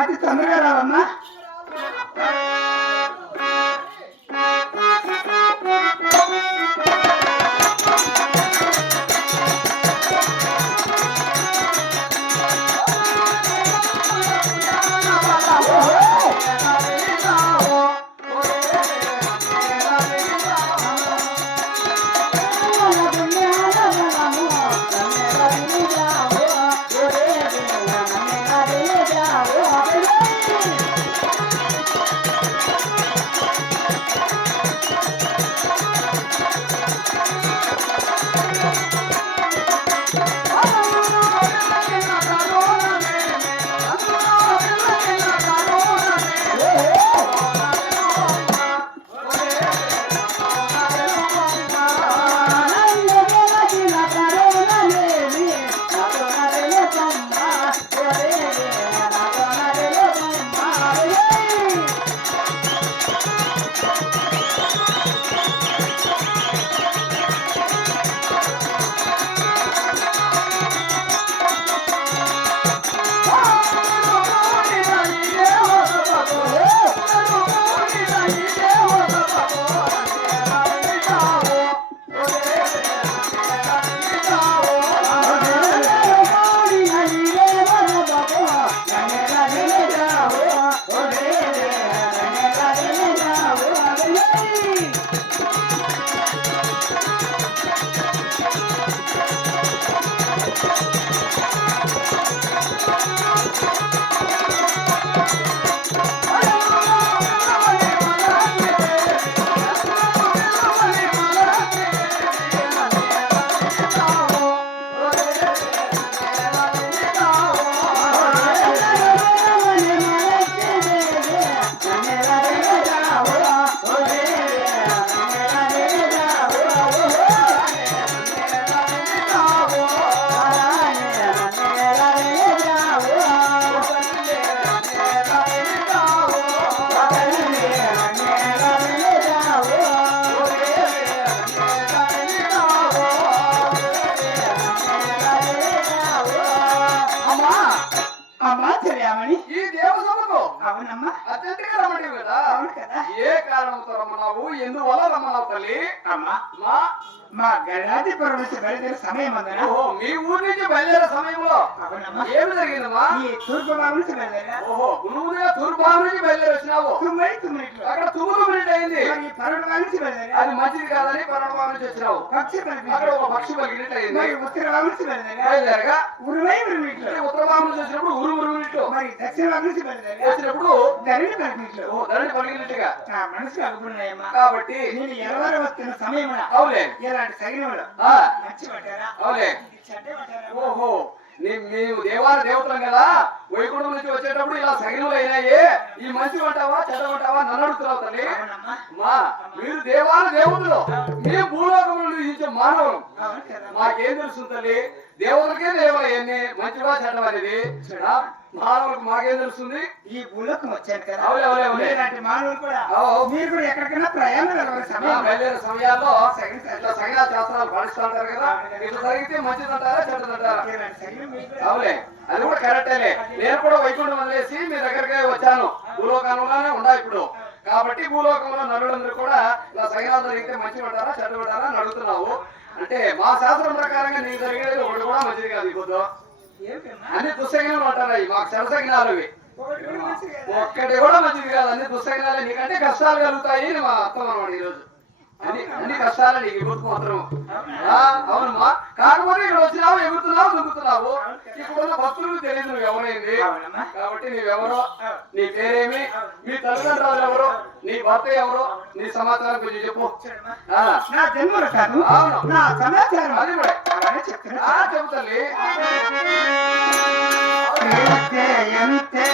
అతి తొందరగా రావమ్మా. ఈ దేవసభకు అత్యంతగా రమ్మని కదా. ఏ కారణంతో రమ్మన్నావు, ఎందువల్ల రమ్మన్నావు తల్లి? మా గణాది పరమేశ్వర బయలుదేరే సమయం అందనా. మీ ఊరి నుంచి బయలుదేరే సమయంలో ఏమి జరిగిందమ్మా? ఈ తూర్పు భాగం నుంచి బయలుదేరా. ఓహో, నువ్వు తూర్పు భాగం నుంచి బయలుదేరి వచ్చినావు. తుమ్మిడి అక్కడ 9 మినిట్ అయింది. ఈ పర్వతం నుంచి బయలుదేరి అది మంచిది కాదని పర్వతం నుంచి వచ్చినావు. పక్షి అక్కడ పలికి ఒక పక్షి పలికినట్లయింది. మరి ఉత్తర భాగం నుంచి బయలుదేరి బయలుదేరగా ఉరువై ఉరుమిట్లో ఉత్తర భాగం నుంచి వచ్చినప్పుడు ఉరుమురుమిట్లో మరి దక్షిణ భాగం నుంచి బయలుదేరి వచ్చినప్పుడు ధరణి పలికిట్లో ధరణి పలికినట్టుగా. నా మనసుకు అనుకున్నాయమ్మా కాబట్టి నేను ఎలవారు వస్తున్న సమయమున అవులే ఇలాంటి సగినములు ఆ, మంచి పట్టారా అవులే. చెడ్డ పట్టారా ఓహో మేము దేవాల దేవతలం కదా, వైకుంఠం నుంచి వచ్చేటప్పుడు ఇలా సగినములు అయినాయి. ఈ మంచి వంటావా చెడ్డ వంటావా నన్ను అడుగుతున్నావు తల్లి. అవునమ్మా మా మీరు దేవాల దేవతలు, మేము భూలోకంలో నివసించే మానవులు. అవును కదా మాకేం తెలుసు తల్లి? దేవులకే దేవాలు ఎన్ని మంచివా చెడ్డం అనేది మానవులకు మాకేం తెలుస్తుంది? ఈ భూలోకం వచ్చాను కదా అవులే అవులే అవులే. ఇలాంటి మానవులు కూడా అవు. మీరు కూడా ఎక్కడికైనా ప్రయాణం వెళ్ళవలసిన సమయం బయలుదేరే సమయాల్లో ఇట్లా సగిన శాస్త్రాలు పాటిస్తూ ఉంటారు కదా, ఇట్లా జరిగితే మంచిదంటారా చెడ్డదంటారా? ఇలాంటి సగినం మీకు కూడా అవులే, అది కూడా కరెక్టేలే. నేను కూడా వైకుంఠం వదిలేసి మీ దగ్గరకే వచ్చాను. భూలోకంలోనే ఉన్నా ఇప్పుడు. కాబట్టి భూలోకంలో నలుడందరూ కూడా ఇలా సగినాలు జరిగితే మంచి ఉంటారా చెడ్డ ఉంటారా అని అడుగుతున్నావు. అంటే మా శాస్త్రం ప్రకారంగా నీకు జరిగేది ఒకటి కూడా మంచిది కాదు. ఇప్పుడు ఏమిటమ్మా? అన్ని దుస్సగినాలు అంటారా? మాకు చెడసగినాలు ఇవి. ఒకటి కూడా మంచిది కదా. ఒక్కటి కూడా మంచిది కాదు, అన్ని దుస్సగినాలే. నీకంటే కష్టాలు కలుగుతాయి అని మా అర్థం అన్నమాట ఈరోజు. అన్ని కష్టాలే నీకు ఎగురుతూ మాత్రం. అవునమ్మా, కాకపోతే ఇక్కడ వచ్చినావు, ఎగురుతున్నావు, దుక్కుతున్నావు. ఇప్పుడున్న భక్తులకు తెలియదు నువ్వు ఎవరైంది. అవునమ్మా. కాబట్టి నీవెవరో, నీ పేరేమి, మీ తల్లిదండ్రులు ఎవరు, నీ భర్త ఎవరు, నీ సమాచారం కొంచెం చెప్పు. చూడమ్మా, ఆ, నా జన్మలు కాదు అవును. నా సమాచారం అది కూడా అలానే చెప్తున్నా. చెబుతల్లి. ఎంతే ఎంతే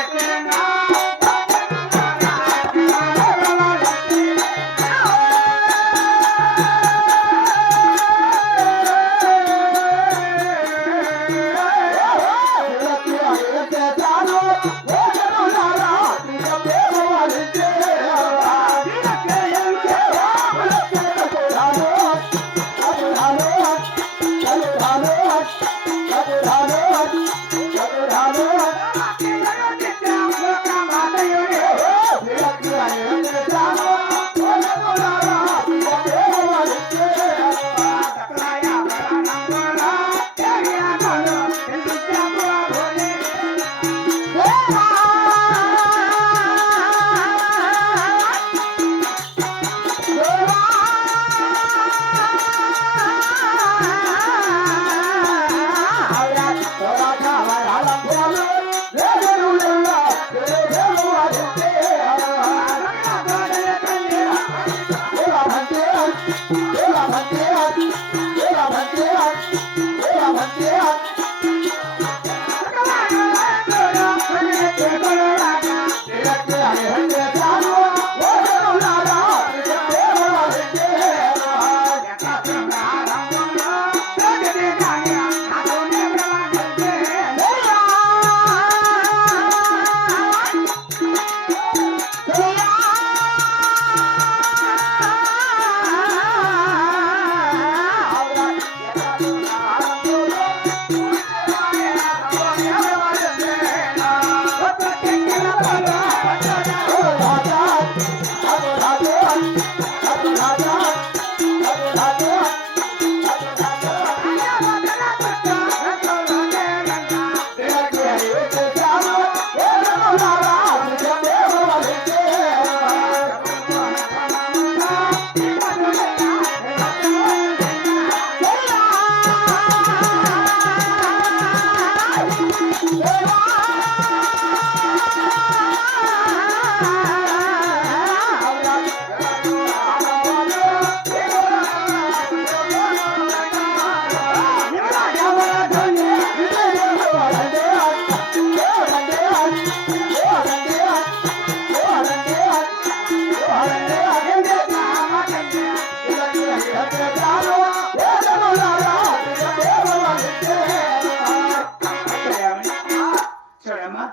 చూడమ్మా,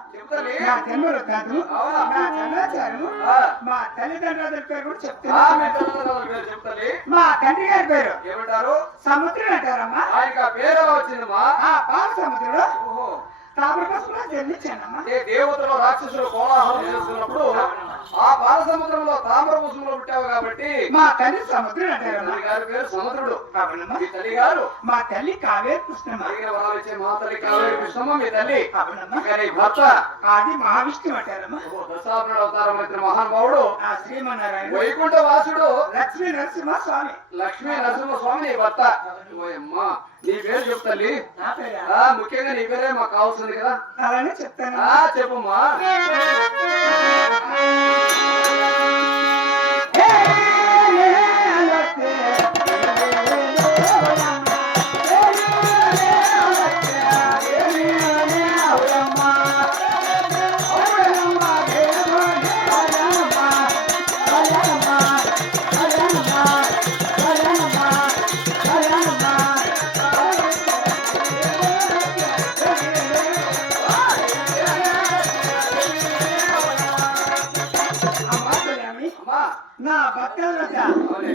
నా జన్మలు కాదు నా సమాచారము మా తల్లిదండ్రుల పేరు కూడా చెప్తున్నా. మా తండ్రి గారి పేరు ఏమంటారు? సముద్రుడు అంటారమ్మా. ఆయనకి ఆ పేరు ఎలా వచ్చిందమ్మా? ఆ పాల సముద్రుడు ఓహో, తాపర పసుపులో జన్మించానమ్మా. దేవతలు రాక్షసులు కోలాహలం చేస్తున్నప్పుడు ఆ పాల సముద్రంలో తామ్ర పుష్పంలో పుట్టావు కాబట్టి మా తల్లి సముద్రం అంటారమ్మా. తల్లి గారి పేరు సముద్రుడు. అవునమ్మా. మీ తల్లి గారు మా తల్లి కావేరి కృష్ణమ్మ. అడిగిన వరాలు ఇచ్చే మా తల్లి కావేరి కృష్ణమ్మ మీ తల్లి. అవునమ్మా. ఇంకా నీ భర్త ఆది మహావిష్ణువు అంటారమ్మా. దశావతార అవతారం ఎత్తిన మహానుభావుడు ఆ శ్రీమన్నారాయణ వైకుంఠ వాసుడు లక్ష్మీ నరసింహ స్వామి. లక్ష్మీ నరసింహ స్వామి నీ భర్త. ఓయమ్మా నీ పేరు చెప్పు తల్లి. నా పేరా? ముఖ్యంగా నీ పేరే మాకు కావాల్సింది కదా. అలానే చెప్తాను. చెప్పమ్మా. అమ్మా నా భక్తుల వద్ద అవునే.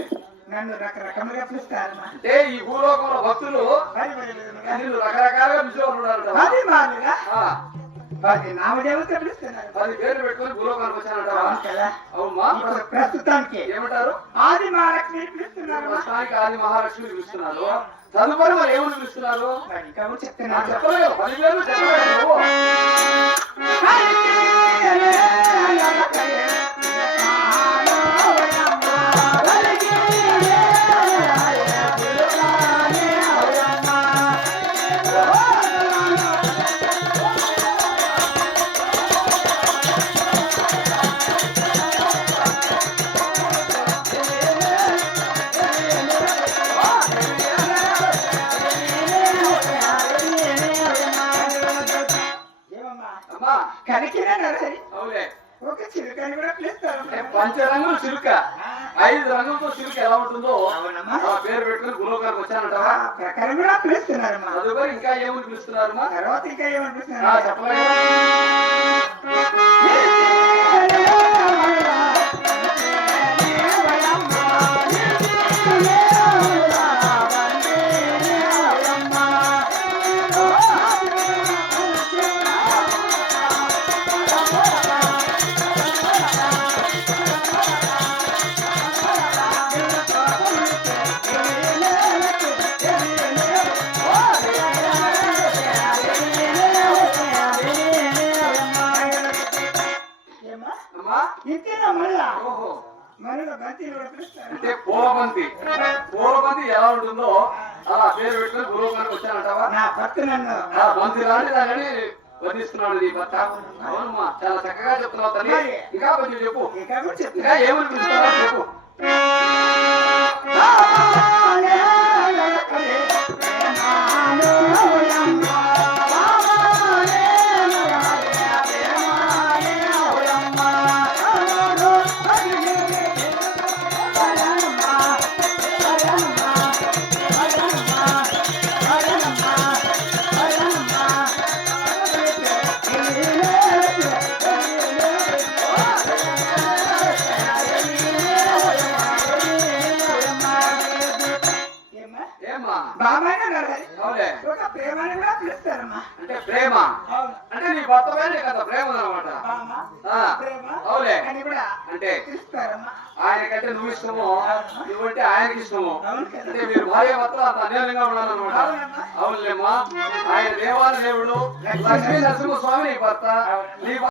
నన్ను రకరకములుగా పిలుస్తారమ్మా. అంటే ఈ భూలోకంలో భక్తులు పది విధములుగా, నిన్ను రకరకాలుగా పిలిచేవాళ్ళు. పది మారులుగా, 10 నామదేవత పిలుస్తున్నారు. 10 పేర్లు పెట్టుకొని భూలోకానికి వచ్చానంటావా? అవును కదా. అవుమా. ఇప్పుడు ప్రస్తుతానికి ఏమంటారు? ఆది మహాలక్ష్మి పిలుస్తున్నారు. ప్రస్తుతానికి ఆది మహాలక్ష్మి పిలుస్తున్నారు. తదుపరి మరి ఏమని పిలుస్తున్నారు? ఇంకా కూడా నాకు చెప్తున్నారు. చెప్పలేదు. 10 పేర్లు చెప్పలేదు నువ్వు. అమ్మా కనికిన నరహరి అవులే. ఒక చిలుకని కూడా పిలుస్తారు. పంచరంగులు చిలుక. 5 రంగులతో చిలుక ఎలా ఉంటుందో అవునమ్మా. ఆ పేరు పెట్టుకుని భూలోకానికి వచ్చానంటావా? ఆ ప్రకారం కూడా పిలుస్తున్నారమ్మా. తదుపరి ఇంకా ఏమని పిలుస్తున్నారమ్మా? తర్వాత ఇంకా ఏమనిపిస్తున్నారు? చెప్పలేదు. అమ్మా ఇంతేనా మళ్ళా ఓహో. మరొక బంతిని కూడా పిలుస్తారు. అంటే పూలబంతి. పూలబంతి ఎలా ఉంటుందో అలా పేరు పెట్టుకుని భూలోకానికి వచ్చానంటావా? నా భర్త నన్ను ఆ బంతి లాంటి దానిని వర్ణిస్తున్నాడు నీ భర్త. అవునమ్మా చాలా చక్కగా చెప్తున్నావు తల్లి. ఇంకా కొంచెం చెప్పు. ఇంకా కూడా ఇంకా చెప్తున్నా. ఏమని పిలుస్తారో చెప్పు. ఏమ్మా బాబాయ్ నరహరి అవులే. ఒక ప్రేమని కూడా పిలుస్తారమ్మా. అంటే ప్రేమ. అవును. అంటే నీ భర్త పైన కదా ప్రేమ అనమాట. బామ్మ, ప్రేమ అవులే. అని కూడా అంటే పిలుస్తారమ్మా. ఆయనకంటే నువ్వు ఇష్టము, నువ్వంటే ఆయనకి ఇష్టము. అవును కదా. అంటే మీరు భార్య భర్తలు అంత అన్యోన్యంగా ఉండాలన్నమాట. అవునమ్మా. అవునులేమ్మా. ఆయన దేవాల దేవుడు లక్ష్మీ నరసింహ స్వామి నీ భర్త. నీ